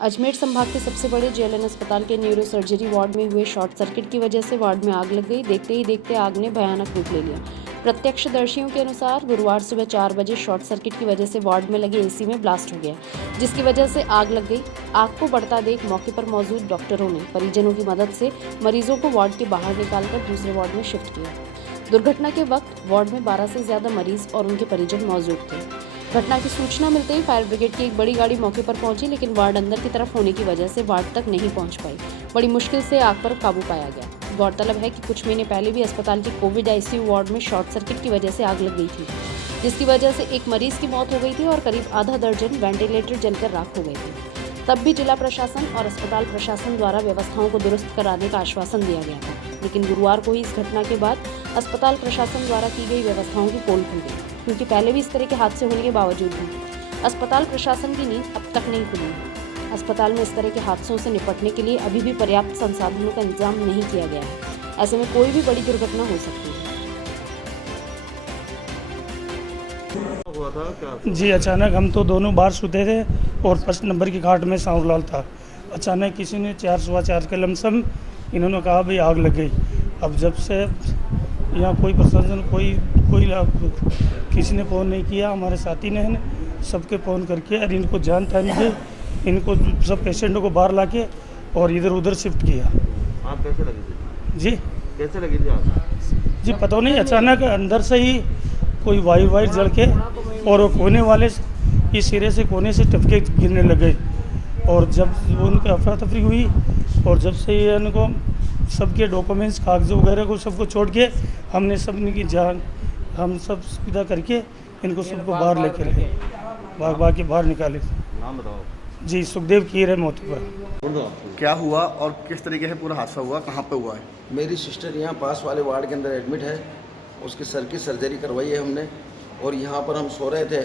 अजमेर संभाग के सबसे बड़े जेएलएन अस्पताल के न्यूरो सर्जरी वार्ड में हुए शॉर्ट सर्किट की वजह से वार्ड में आग लग गई। देखते ही देखते आग ने भयानक रूप ले लिया। प्रत्यक्षदर्शियों के अनुसार गुरुवार सुबह 4 बजे शॉर्ट सर्किट की वजह से वार्ड में लगे एसी में ब्लास्ट हो गया, जिसकी वजह से आग लग गई। आग को बढ़ता देख मौके पर मौजूद डॉक्टरों ने परिजनों की मदद से मरीजों को वार्ड के बाहर निकालकर दूसरे वार्ड में शिफ्ट किया। दुर्घटना के वक्त वार्ड में 12 से ज्यादा मरीज और उनके परिजन मौजूद थे। घटना की सूचना मिलते ही फायर ब्रिगेड की एक बड़ी गाड़ी मौके पर पहुंची, लेकिन वार्ड अंदर की तरफ होने की वजह से वार्ड तक नहीं पहुंच पाई। बड़ी मुश्किल से आग पर काबू पाया गया। गौरतलब है कि कुछ महीने पहले भी अस्पताल के कोविड आईसीयू वार्ड में शॉर्ट सर्किट की वजह से आग लग गई थी, जिसकी वजह से एक मरीज की मौत हो गई थी और करीब आधा दर्जन वेंटिलेटर जलकर राख हो गए थे। तब भी जिला प्रशासन और अस्पताल प्रशासन द्वारा व्यवस्थाओं को दुरुस्त कराने का आश्वासन दिया गया था, लेकिन गुरुवार को ही इस घटना के बाद अस्पताल प्रशासन द्वारा की गई व्यवस्थाओं की पोल खुल गई, क्योंकि पहले भी इस तरह के हादसे होने के बावजूद भी अस्पताल प्रशासन की नींद अब तक नहीं खुली है। अस्पताल में इस तरह के हादसों से निपटने के लिए अभी भी पर्याप्त संसाधनों का इंतजाम नहीं किया गया है। ऐसे में कोई भी बड़ी दुर्घटना हो सकती है। जी, अचानक हम तो दोनों बाहर सोते थे और फर्स्ट नंबर की खाट में सांवलाल था। अचानक किसी ने 4:15 के लमसम इन्होंने कहा भाई आग लग गई। अब जब से यहाँ कोई प्रशासन कोई किसी ने फ़ोन नहीं किया। हमारे साथी ने सबके फ़ोन करके और इनको जानकारी दे, इनको सब पेशेंटों को बाहर लाके और इधर उधर शिफ्ट किया। आप कैसे लगी थी? जी कैसे लगी थी आप? जी पता नहीं, अचानक अंदर से ही कोई वायर जल के और वो कोने वाले इस सिरे से कोने से टपके गिरने लगे। और जब उनकी अफरा तफरी हुई और जब से ये इनको सबके डॉक्यूमेंट्स कागज वगैरह को सबको छोड़ के हमने सब इनकी जान हम सब सुविधा करके इनको सबको बाहर लेके गए, भाग के बाहर निकाले। नाम बताओ। जी, सुखदेव कीर है मोती पर। क्या हुआ और किस तरीके से पूरा हादसा हुआ, कहाँ पे हुआ है? मेरी सिस्टर यहाँ पास वाले वार्ड के अंदर एडमिट है। उसकी सर की सर्जरी करवाई है हमने और यहाँ पर हम सो रहे थे,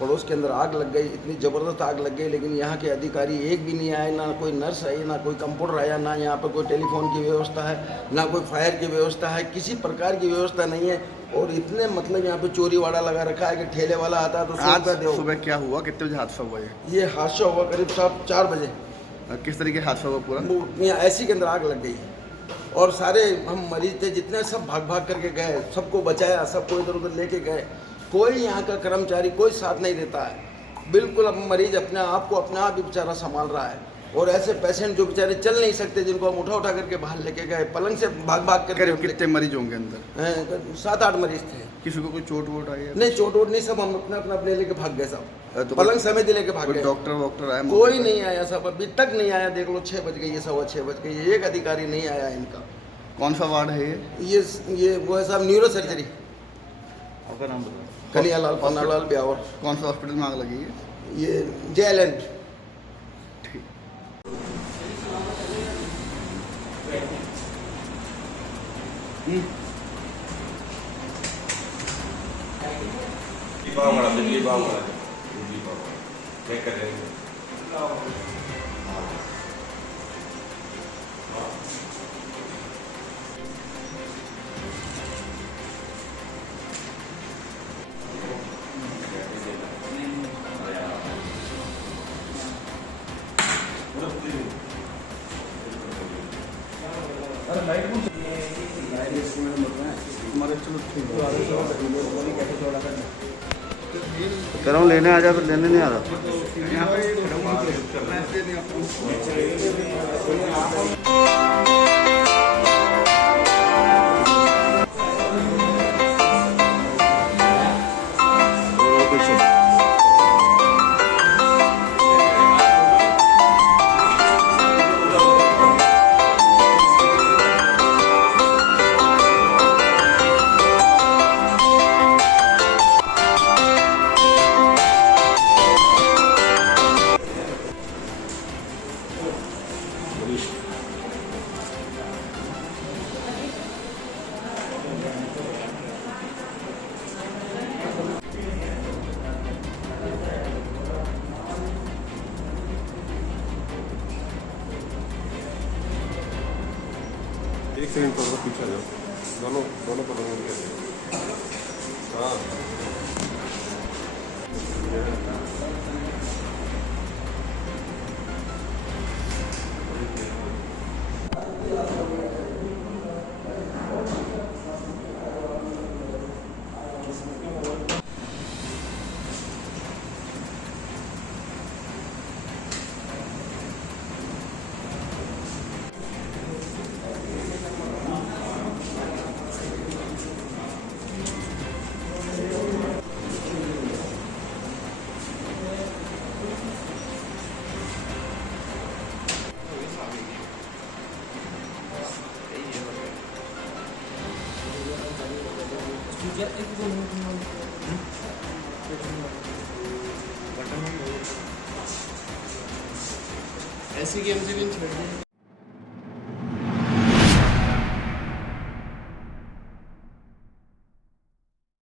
पड़ोस के अंदर आग लग गई। इतनी ज़बरदस्त आग लग गई, लेकिन यहाँ के अधिकारी एक भी नहीं आए, ना कोई नर्स आई, ना कोई कंपाउंडर आया, ना यहाँ पर कोई टेलीफोन की व्यवस्था है, ना कोई फायर की व्यवस्था है, किसी प्रकार की व्यवस्था नहीं है। और इतने मतलब यहाँ पे चोरी वाड़ा लगा रखा है कि ठेले वाला आता है तो आज सुबह क्या हुआ, कितने बजे हादसा हुआ? ये हादसा हुआ करीब 4 बजे। किस तरीके से हादसा हुआ पूरा? यहाँ ऐसी के अंदर आग लग गई और सारे हम मरीज थे जितने, सब भाग करके गए, सबको बचाया, सबको इधर उधर लेके गए। कोई यहाँ का कर्मचारी कोई साथ नहीं देता है। बिल्कुल अब मरीज अपने आप को अपने आप ही बेचारा संभाल रहा है। और ऐसे पेशेंट जो बेचारे चल नहीं सकते, जिनको हम उठा करके बाहर लेके गए, पलंग से भाग कर। कितने मरीज होंगे अंदर? 7-8 मरीज थे। किसी को कोई चोट वोट आई है? नहीं, चोट वोट नहीं, सब हम अपने लेके भाग गए सब। तो पलंग समेत लेके भाग गए। डॉक्टर आया? कोई नहीं आया, सब अभी तक नहीं आया। देख लो 6 बज गई है, 6:15 बज गई है, एक अधिकारी नहीं आया इनका। कौन सा वार्ड है ये वो है साहब न्यूरो सर्जरी, आपका नाम बताओ। कन्हैयालाल पन्नालाल ब्यावर। कौन सा हॉस्पिटल में आग लगी है? ये जेएलएन। कह रहा हूँ लेने आ जा, फिर लेने नहीं आ रहा। एक सेकंड थोड़ा पीछे आ जाओ, दोनों पकड़ो उनके। हाँ ऐसी गेम से भी छोड़ दिया